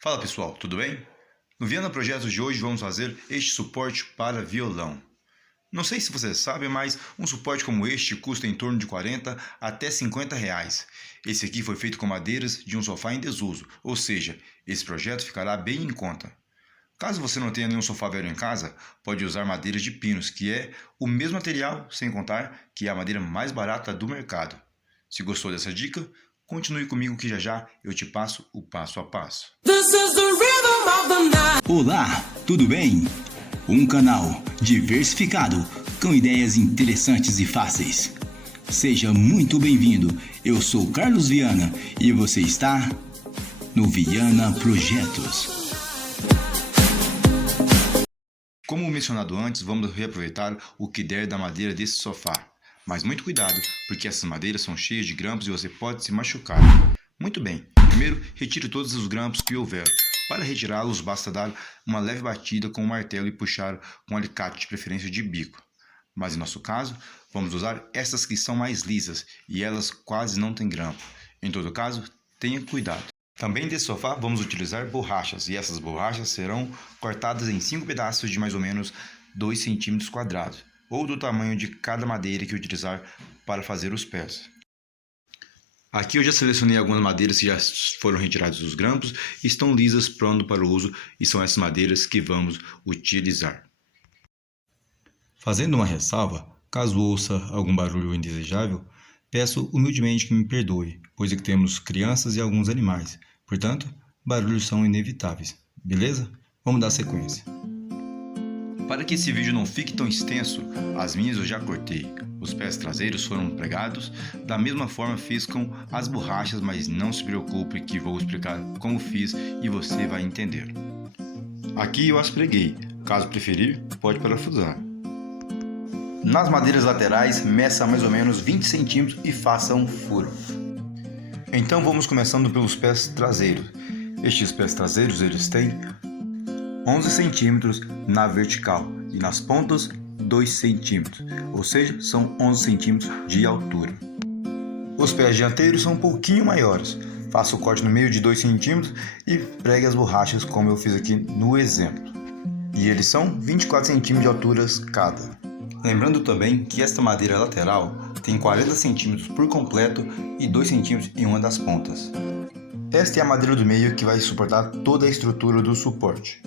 Fala pessoal, tudo bem? No Viana Projetos de hoje vamos fazer este suporte para violão. Não sei se vocês sabem, mas um suporte como este custa em torno de 40 até 50 reais. Esse aqui foi feito com madeiras de um sofá em desuso, ou seja, esse projeto ficará bem em conta. Caso você não tenha nenhum sofá velho em casa, pode usar madeiras de pinos, que é o mesmo material, sem contar que é a madeira mais barata do mercado. Se gostou dessa dica, continue comigo que já eu te passo o passo a passo. Olá, tudo bem? Um canal diversificado com ideias interessantes e fáceis. Seja muito bem-vindo. Eu sou Carlos Viana e você está no Viana Projetos. Como mencionado antes, vamos reaproveitar o que der da madeira desse sofá. Mas muito cuidado, porque essas madeiras são cheias de grampos e você pode se machucar. Muito bem, primeiro retire todos os grampos que houver. Para retirá-los, basta dar uma leve batida com o martelo e puxar com um alicate, de preferência de bico. Mas em nosso caso, vamos usar essas que são mais lisas e elas quase não têm grampo. Em todo caso, tenha cuidado. Também desse sofá vamos utilizar borrachas e essas borrachas serão cortadas em 5 pedaços de mais ou menos 2 centímetros quadrados, ou do tamanho de cada madeira que utilizar para fazer os pés. Aqui eu já selecionei algumas madeiras que já foram retiradas dos grampos e estão lisas, pronto para o uso, e são essas madeiras que vamos utilizar. Fazendo uma ressalva, caso ouça algum barulho indesejável, peço humildemente que me perdoe, pois aqui temos crianças e alguns animais, portanto, barulhos são inevitáveis, beleza? Vamos dar sequência. Para que esse vídeo não fique tão extenso, as minhas eu já cortei. Os pés traseiros foram pregados, da mesma forma fiz com as borrachas, mas não se preocupe que vou explicar como fiz e você vai entender. Aqui eu as preguei, caso preferir, pode parafusar. Nas madeiras laterais, meça mais ou menos 20 centímetros e faça um furo. Então vamos começando pelos pés traseiros. Estes pés traseiros eles têm 11 centímetros na vertical e nas pontas 2 centímetros, ou seja, são 11 centímetros de altura. Os pés dianteiros são um pouquinho maiores. Faça o corte no meio de 2 centímetros e pregue as borrachas como eu fiz aqui no exemplo. E eles são 24 centímetros de altura cada. Lembrando também que esta madeira lateral tem 40 centímetros por completo e 2 centímetros em uma das pontas. Esta é a madeira do meio que vai suportar toda a estrutura do suporte.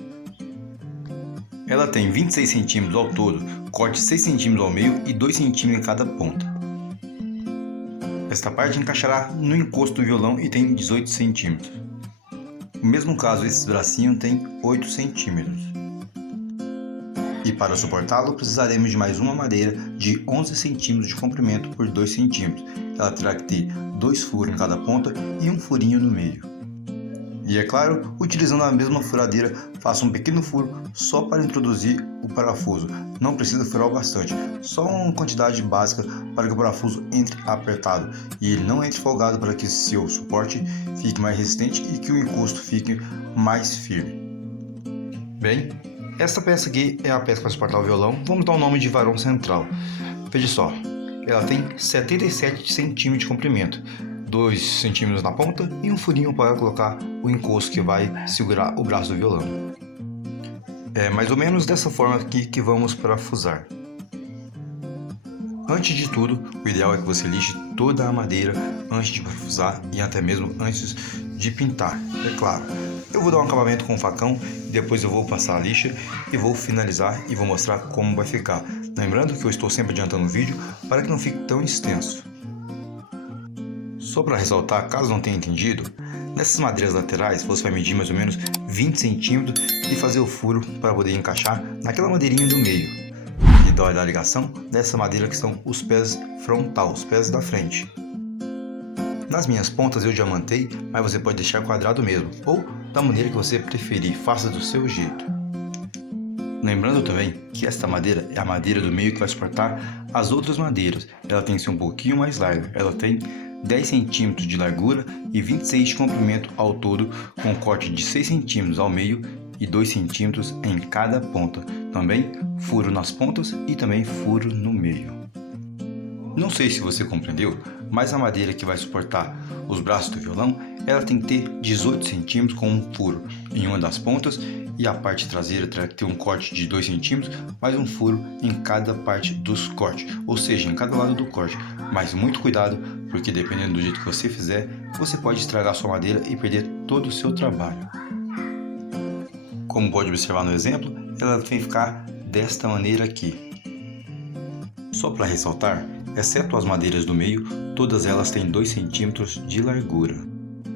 Ela tem 26 centímetros ao todo, corte 6 centímetros ao meio e 2 centímetros em cada ponta. Esta parte encaixará no encosto do violão e tem 18 centímetros. No mesmo caso, esses bracinhos têm 8 centímetros. E para suportá-lo, precisaremos de mais uma madeira de 11 centímetros de comprimento por 2 centímetros. Ela terá que ter 2 furos em cada ponta e um furinho no meio. E é claro, utilizando a mesma furadeira, faça um pequeno furo só para introduzir o parafuso. Não precisa furar o bastante, só uma quantidade básica para que o parafuso entre apertado e ele não entre folgado, para que seu suporte fique mais resistente e que o encosto fique mais firme. Bem, esta peça aqui é a peça que vai suportar o violão. Vamos dar o nome de varão central. Veja só, ela tem 77 centímetros de comprimento, 2 centímetros na ponta e um furinho para colocar o encosto que vai segurar o braço do violão. É mais ou menos dessa forma aqui que vamos parafusar. Antes de tudo, o ideal é que você lixe toda a madeira antes de parafusar e até mesmo antes de pintar, é claro. Eu vou dar um acabamento com o facão, depois eu vou passar a lixa e vou finalizar e vou mostrar como vai ficar. Lembrando que eu estou sempre adiantando o vídeo para que não fique tão extenso. Só para ressaltar, caso não tenha entendido, nessas madeiras laterais você vai medir mais ou menos 20 centímetros e fazer o furo para poder encaixar naquela madeirinha do meio. E dói da ligação dessa madeira que são os pés frontal, os pés da frente. Nas minhas pontas eu diamantei, mas você pode deixar quadrado mesmo, ou da maneira que você preferir, faça do seu jeito. Lembrando também que esta madeira é a madeira do meio que vai suportar as outras madeiras. Ela tem que ser um pouquinho mais larga, ela tem 10 centímetros de largura e 26 de comprimento ao todo, com um corte de 6 centímetros ao meio e 2 centímetros em cada ponta. Também furo nas pontas e também furo no meio. Não sei se você compreendeu, mas a madeira que vai suportar os braços do violão, ela tem que ter 18 centímetros com um furo em uma das pontas e a parte traseira terá que ter um corte de 2 centímetros, mais um furo em cada parte dos cortes, ou seja, em cada lado do corte. Mas muito cuidado, porque dependendo do jeito que você fizer, você pode estragar sua madeira e perder todo o seu trabalho. Como pode observar no exemplo, ela vai ficar desta maneira aqui. Só para ressaltar, exceto as madeiras do meio, todas elas têm 2 centímetros de largura.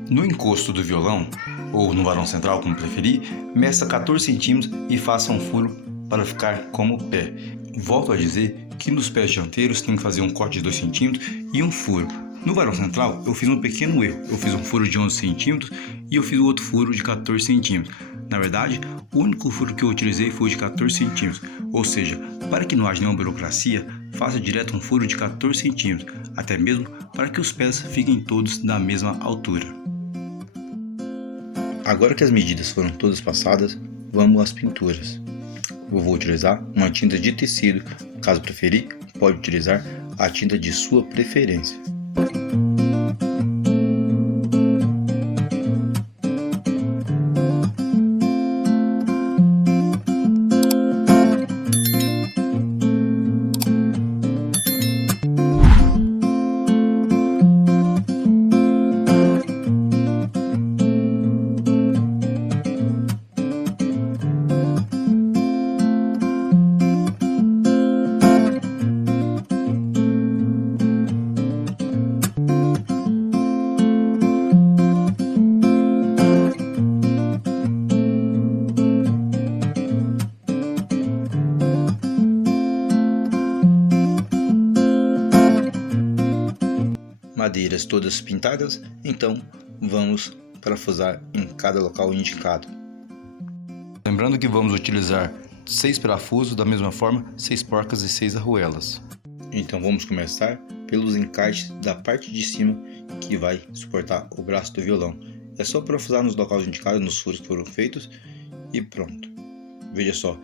No encosto do violão, ou no varão central, como preferir, meça 14 centímetros e faça um furo para ficar como pé. Volto a dizer que nos pés dianteiros tem que fazer um corte de 2 centímetros e um furo. No varão central, eu fiz um pequeno erro. Eu fiz um furo de 11 centímetros e eu fiz o outro furo de 14 centímetros. Na verdade, o único furo que eu utilizei foi de 14 centímetros. Ou seja, para que não haja nenhuma burocracia, faça direto um furo de 14 centímetros, até mesmo para que os pés fiquem todos da mesma altura. Agora que as medidas foram todas passadas, vamos às pinturas. Eu vou utilizar uma tinta de tecido, caso preferir, pode utilizar a tinta de sua preferência. Madeiras todas pintadas, então vamos parafusar em cada local indicado. Lembrando que vamos utilizar 6 parafusos, da mesma forma 6 porcas e 6 arruelas. Então vamos começar pelos encaixes da parte de cima que vai suportar o braço do violão. É só parafusar nos locais indicados, nos furos que foram feitos e pronto. Veja só,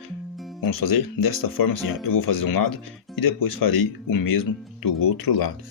vamos fazer desta forma assim, ó. Eu vou fazer um lado e depois farei o mesmo do outro lado.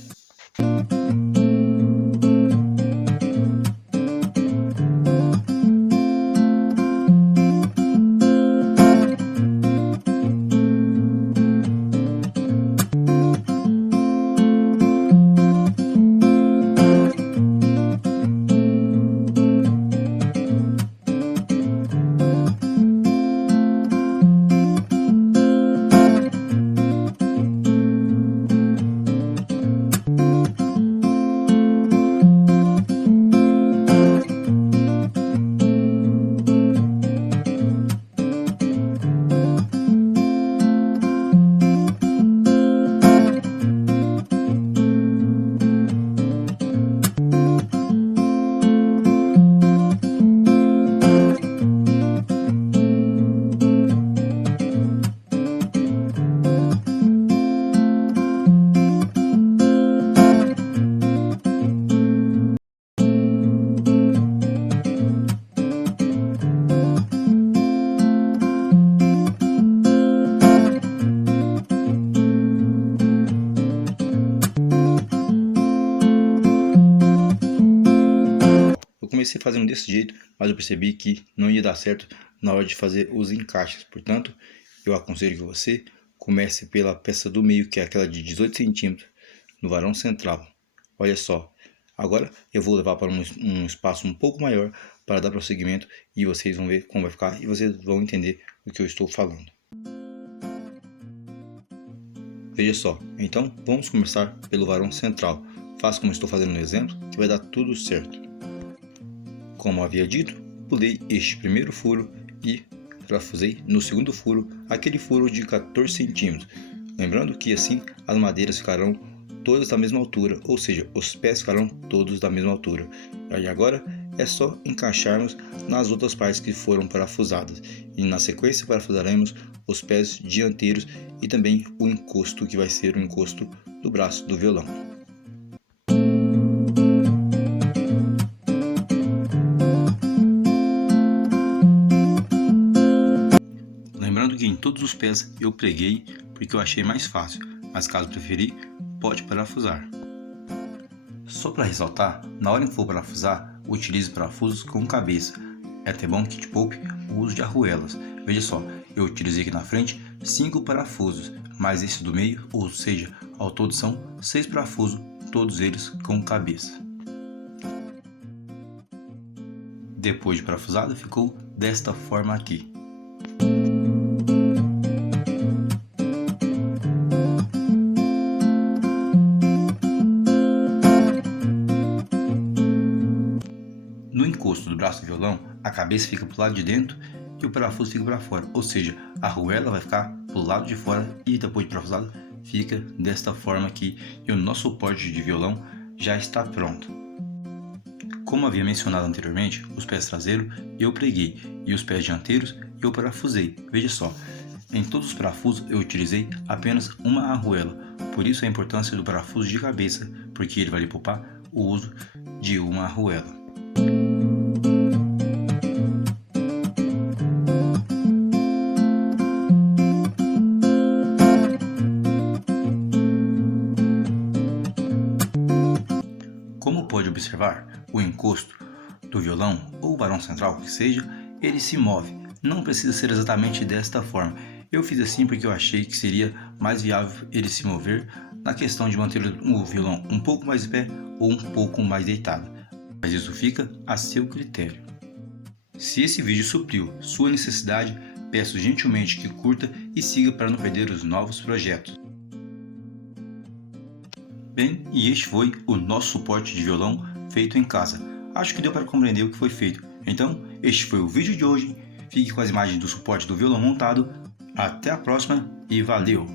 Comecei fazendo desse jeito, mas eu percebi que não ia dar certo na hora de fazer os encaixes. Portanto, eu aconselho que você comece pela peça do meio, que é aquela de 18 centímetros, no varão central. Olha só, agora eu vou levar para um espaço um pouco maior para dar prosseguimento e vocês vão ver como vai ficar e vocês vão entender o que eu estou falando. Veja só, então vamos começar pelo varão central. Faça como estou fazendo no exemplo, que vai dar tudo certo. Como havia dito, pulei este primeiro furo e parafusei no segundo furo aquele furo de 14 centímetros. Lembrando que assim as madeiras ficarão todas da mesma altura, ou seja, os pés ficarão todos da mesma altura. E agora é só encaixarmos nas outras partes que foram parafusadas. E na sequência parafusaremos os pés dianteiros e também o encosto, que vai ser o encosto do braço do violão. Lembrando que em todos os pés eu preguei porque eu achei mais fácil, mas caso preferir, pode parafusar. Só para ressaltar, na hora que for parafusar, utilize parafusos com cabeça. É até bom que te poupe o uso de arruelas. Veja só, eu utilizei aqui na frente 5 parafusos, mais esse do meio, ou seja, ao todo são 6 parafusos, todos eles com cabeça. Depois de parafusado, ficou desta forma aqui. No encosto do braço do violão, a cabeça fica para o lado de dentro e o parafuso fica para fora, ou seja, a arruela vai ficar para o lado de fora e depois de parafusado fica desta forma aqui e o nosso suporte de violão já está pronto. Como havia mencionado anteriormente, os pés traseiros eu preguei e os pés dianteiros eu parafusei. Veja só, em todos os parafusos eu utilizei apenas uma arruela, por isso a importância do parafuso de cabeça, porque ele vai lhe poupar o uso de uma arruela. Como pode observar, o encosto do violão ou varão central que seja, ele se move. Não precisa ser exatamente desta forma. Eu fiz assim porque eu achei que seria mais viável ele se mover na questão de manter o violão um pouco mais de pé ou um pouco mais deitado. Mas isso fica a seu critério. Se esse vídeo supriu sua necessidade, peço gentilmente que curta e siga para não perder os novos projetos. Bem, e este foi o nosso suporte de violão feito em casa. Acho que deu para compreender o que foi feito. Então, este foi o vídeo de hoje. Fique com as imagens do suporte do violão montado. Até a próxima e valeu!